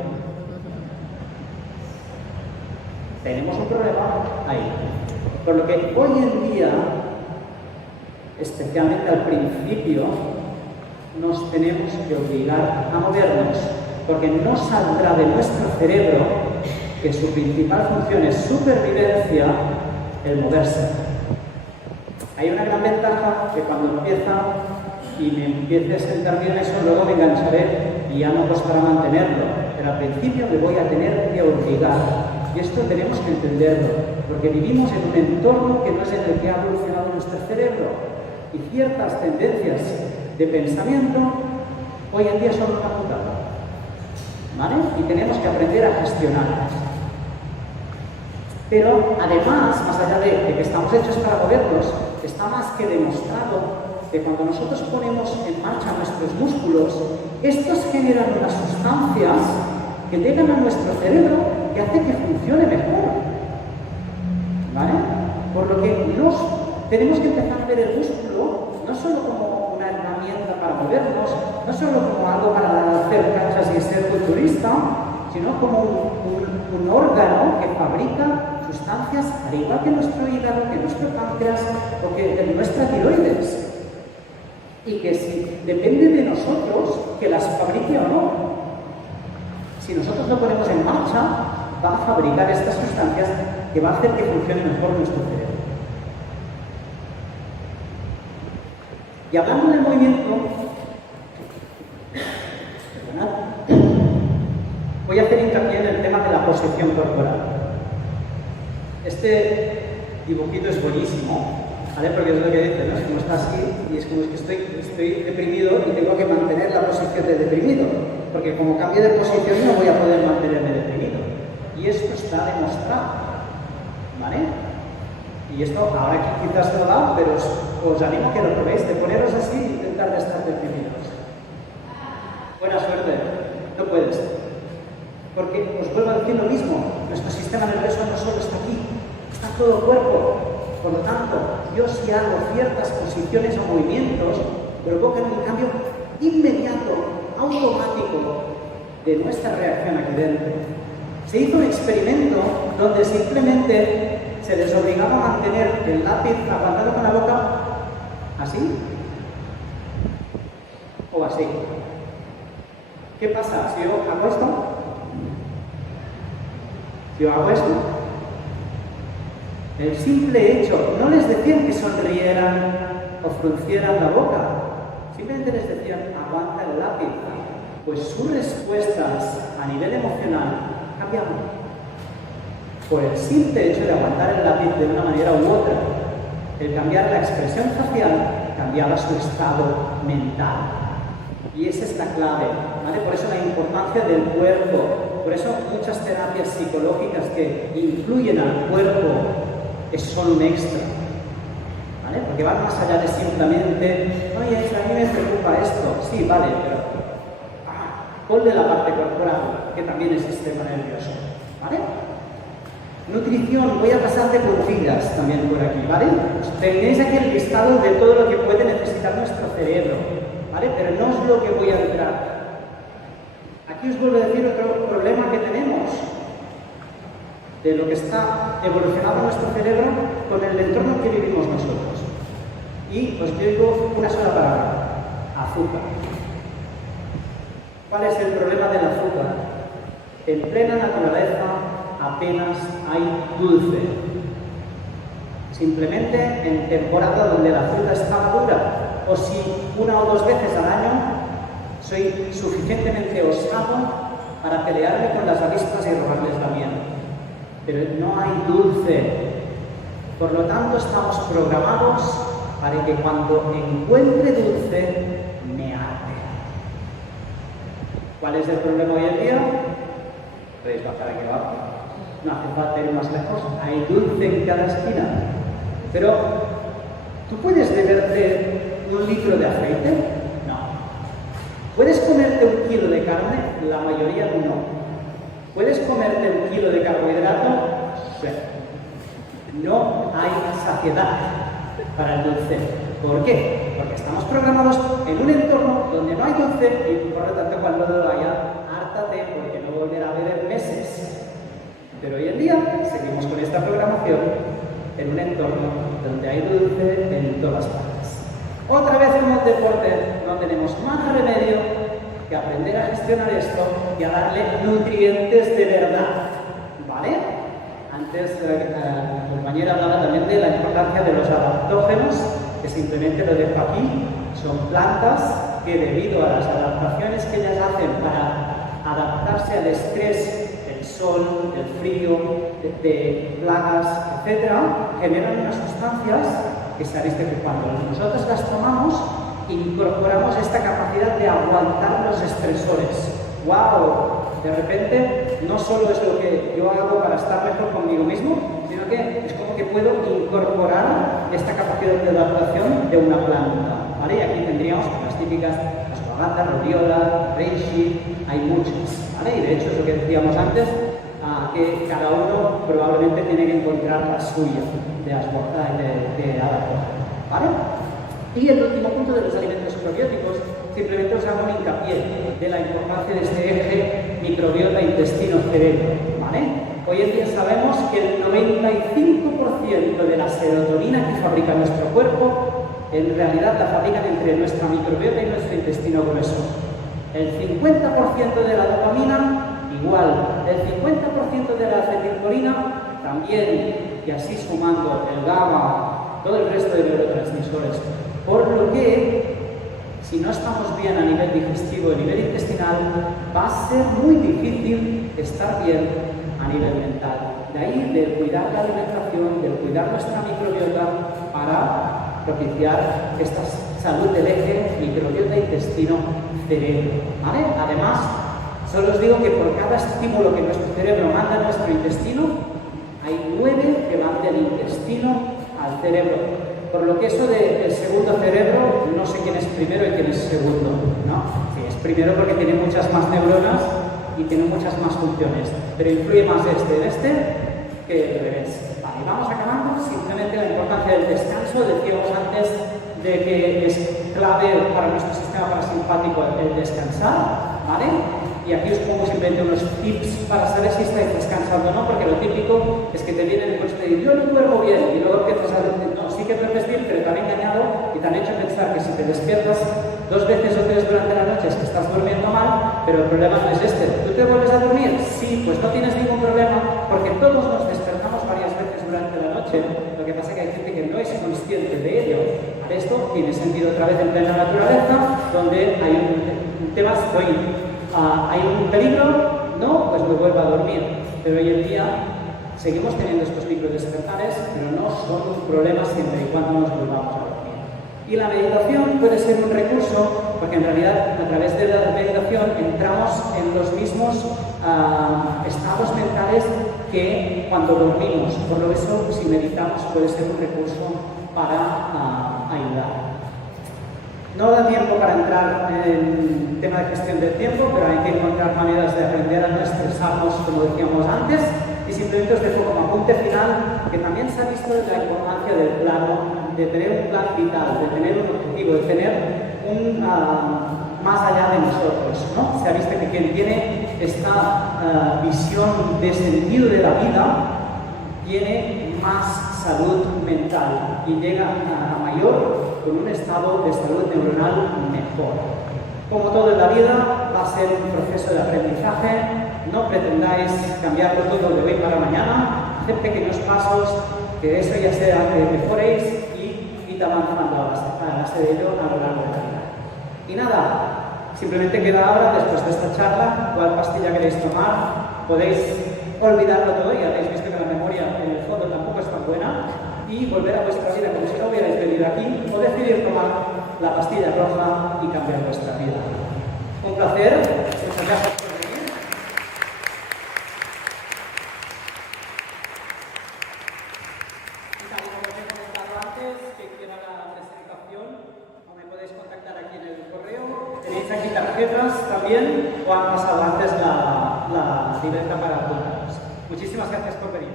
Tenemos un problema ahí. Por lo que hoy en día, especialmente al principio, nos tenemos que obligar a movernos, porque no saldrá de nuestro cerebro, que su principal función es supervivencia, el moverse. Hay una gran ventaja que cuando empieza y me empiece a sentar bien eso, luego me engancharé y ya no costará mantenerlo. Pero al principio me voy a tener que obligar. Y esto tenemos que entenderlo, porque vivimos en un entorno que no es en el que ha evolucionado nuestro cerebro. Y ciertas tendencias de pensamiento hoy en día son una putada. ¿Vale? Y tenemos que aprender a gestionarlas. Pero además, más allá de que estamos hechos para movernos, está más que demostrado que cuando nosotros ponemos en marcha nuestros músculos, estos generan unas sustancias que llegan a nuestro cerebro que hace que funcione mejor. ¿Vale? Por lo que tenemos que empezar a ver el músculo no solo como una herramienta para movernos, no solo como algo para hacer cachas y ser culturista, sino como un órgano que fabrica sustancias al igual que nuestro hígado, que nuestro páncreas o que nuestra tiroides. Y que si depende de nosotros que las fabrique o no. Si nosotros lo ponemos en marcha, va a fabricar estas sustancias que va a hacer que funcione mejor nuestro cerebro. Y hablando del movimiento, voy a hacer hincapié en el tema de la posición corporal. Este dibujito es buenísimo, ¿vale? Porque es lo que dice, ¿no? Es como está así y es como que estoy deprimido y tengo que mantener la posición de deprimido, porque como cambie de posición no voy a poder mantenerme deprimido. Y esto está demostrado, ¿vale? Y esto ahora quizás no da, pero os animo a que lo probéis, de poneros así e intentar de estar deprimidos. Buena suerte, no puedes. Porque os vuelvo a decir lo mismo, nuestro sistema nervioso no solo está aquí, está todo el cuerpo. Por lo tanto, yo si hago ciertas posiciones o movimientos, provocan un cambio inmediato, automático, de nuestra reacción aquí dentro. Se hizo un experimento donde simplemente se les obligaba a mantener el lápiz aguantado con la boca así o así. ¿Qué pasa? Si yo hago esto, si yo hago esto, el simple hecho, no les decían que sonrieran o fruncieran la boca, simplemente les decían aguanta el lápiz, pues sus respuestas a nivel emocional cambiaban. Por el simple hecho de aguantar el lápiz de una manera u otra, el cambiar la expresión facial cambiaba su estado mental. Y esa es la clave, ¿vale? Por eso la importancia del cuerpo, por eso muchas terapias psicológicas que influyen al cuerpo son un extra, ¿vale? Porque van más allá de simplemente, oye, a mí me preocupa esto, sí, vale, pero ponle la parte corporal, que también es sistema nervioso, ¿vale? Nutrición, voy a pasar de puntillas también por aquí, ¿vale? Tenéis aquí el listado de todo lo que puede necesitar nuestro cerebro, ¿vale? Pero no es lo que voy a entrar. Aquí os vuelvo a decir otro problema que tenemos, de lo que está evolucionado nuestro cerebro con el entorno que vivimos nosotros. Y os digo una sola palabra, azúcar. ¿Cuál es el problema del azúcar? En plena naturaleza apenas hay dulce. Simplemente en temporada donde la fruta está madura, o si una o dos veces al año soy suficientemente osado para pelearme con las avispas y robarles la miel. Pero no hay dulce. Por lo tanto, estamos programados para que cuando encuentre dulce, me arte. ¿Cuál es el problema hoy en día? Podéis bajar aquí abajo. No hace falta ir más lejos. Hay dulce en cada esquina. Pero ¿Tú puedes beberte 1 litro de aceite? No. ¿Puedes comerte 1 kilo de carne? La mayoría no. ¿Puedes comerte 1 kilo de carbohidrato? Sí. No hay saciedad para el dulce. ¿Por qué? Porque estamos programados en un entorno donde no hay dulce y por lo tanto cuando lo haya, hártate porque no volverá a beber meses. Pero hoy en día seguimos con esta programación en un entorno donde hay dulce en todas partes. Otra vez como el deporte, no tenemos más remedio que aprender a gestionar esto y a darle nutrientes de verdad. ¿Vale? Antes la compañera hablaba también de la importancia de los adaptógenos, que simplemente lo dejo aquí. Son plantas que debido a las adaptaciones que ellas hacen para adaptarse al estrés del sol, del frío, de plagas, etc., generan unas sustancias que sabéis que cuando nosotros las tomamos incorporamos esta capacidad de aguantar los estresores. ¡Wow! De repente, no solo es lo que yo hago para estar mejor conmigo mismo, sino que es como que puedo incorporar esta capacidad de adaptación de una planta. ¿Vale? Y aquí tendríamos las típicas ashwagandha, rodiola, reishi, hay muchas. ¿Vale? Y de hecho es lo que decíamos antes, que cada uno probablemente tiene que encontrar la suya de adaptación. ¿Vale? Y el último punto de los alimentos probióticos, simplemente os hago un hincapié de la importancia de este eje microbiota-intestino-cerebro, ¿vale? Hoy en día sabemos que el 95% de la serotonina que fabrica nuestro cuerpo, en realidad la fabrican entre nuestra microbiota y nuestro intestino grueso. El 50% de la dopamina, igual. El 50% de la acetilcolina, también. Y así sumando el GABA, todo el resto de neurotransmisores. Por lo que, si no estamos bien a nivel digestivo, a nivel intestinal, va a ser muy difícil estar bien a nivel mental. De ahí, de cuidar la alimentación, de cuidar nuestra microbiota para propiciar esta salud del eje microbiota-intestino-cerebro. ¿Vale? Además, solo os digo que por cada estímulo que nuestro cerebro manda a nuestro intestino, hay 9 que van del intestino al cerebro. Por lo que eso del segundo cerebro, no sé quién es primero y quién es segundo, ¿no? Sí, es primero porque tiene muchas más neuronas y tiene muchas más funciones, pero influye más este que el revés. Vale, vamos acabando. Simplemente la importancia del descanso. Decíamos antes de que es clave para nuestro sistema parasimpático el descansar, ¿vale? Y aquí os pongo simplemente unos tips para saber si estáis descansando o no, porque lo típico es que te viene el coche y te dice, yo no duermo bien, y luego empiezas a decir, no, sí que duermes bien, pero te han engañado y te han hecho pensar que si te despiertas 2 veces o 3 durante la noche es que estás durmiendo mal, pero el problema no es este. ¿Tú te vuelves a dormir? Sí, pues no tienes ningún problema, porque todos nos despertamos varias veces durante la noche. Lo que pasa es que hay gente que no es consciente de ello. Esto tiene sentido otra vez en plena naturaleza, donde hay un tema, hay un peligro, no, pues me vuelvo a dormir. Pero hoy en día seguimos teniendo estos microdespertares, pero no son un problema siempre y cuando nos volvamos a dormir. Y la meditación puede ser un recurso, porque en realidad a través de la meditación entramos en los mismos estados mentales que cuando dormimos. Por lo eso, si meditamos, puede ser un recurso para ayudar. No da tiempo para entrar en el tema de gestión del tiempo, pero hay que encontrar maneras de aprender a no estresarnos, como decíamos antes, y simplemente os dejo como apunte final que también se ha visto la importancia del plano, de tener un plan vital, de tener un objetivo, de tener un más allá de nosotros, ¿no? Se ha visto que quien tiene esta visión de sentido de la vida tiene más salud mental y llega a mayor con un estado de salud neuronal mejor. Como todo en la vida, va a ser un proceso de aprendizaje. No pretendáis cambiarlo todo de hoy para mañana. Haced pequeños pasos, que eso ya sea que mejoréis y id avanzando a base de ello a lo largo de la vida. Y nada, simplemente queda ahora, después de esta charla, cuál pastilla queréis tomar. Podéis olvidarlo todo, ya habéis visto que la memoria en el fondo tampoco es tan buena, y volver a vuestra vida como si no hubierais venido aquí, o decidir tomar la pastilla roja y cambiar vuestra vida. Un placer, muchas gracias por venir. Y tal y como os he comentado antes, que quiera la tarjetas también o han pasado antes la libreta para apuntarnos. Muchísimas gracias por venir.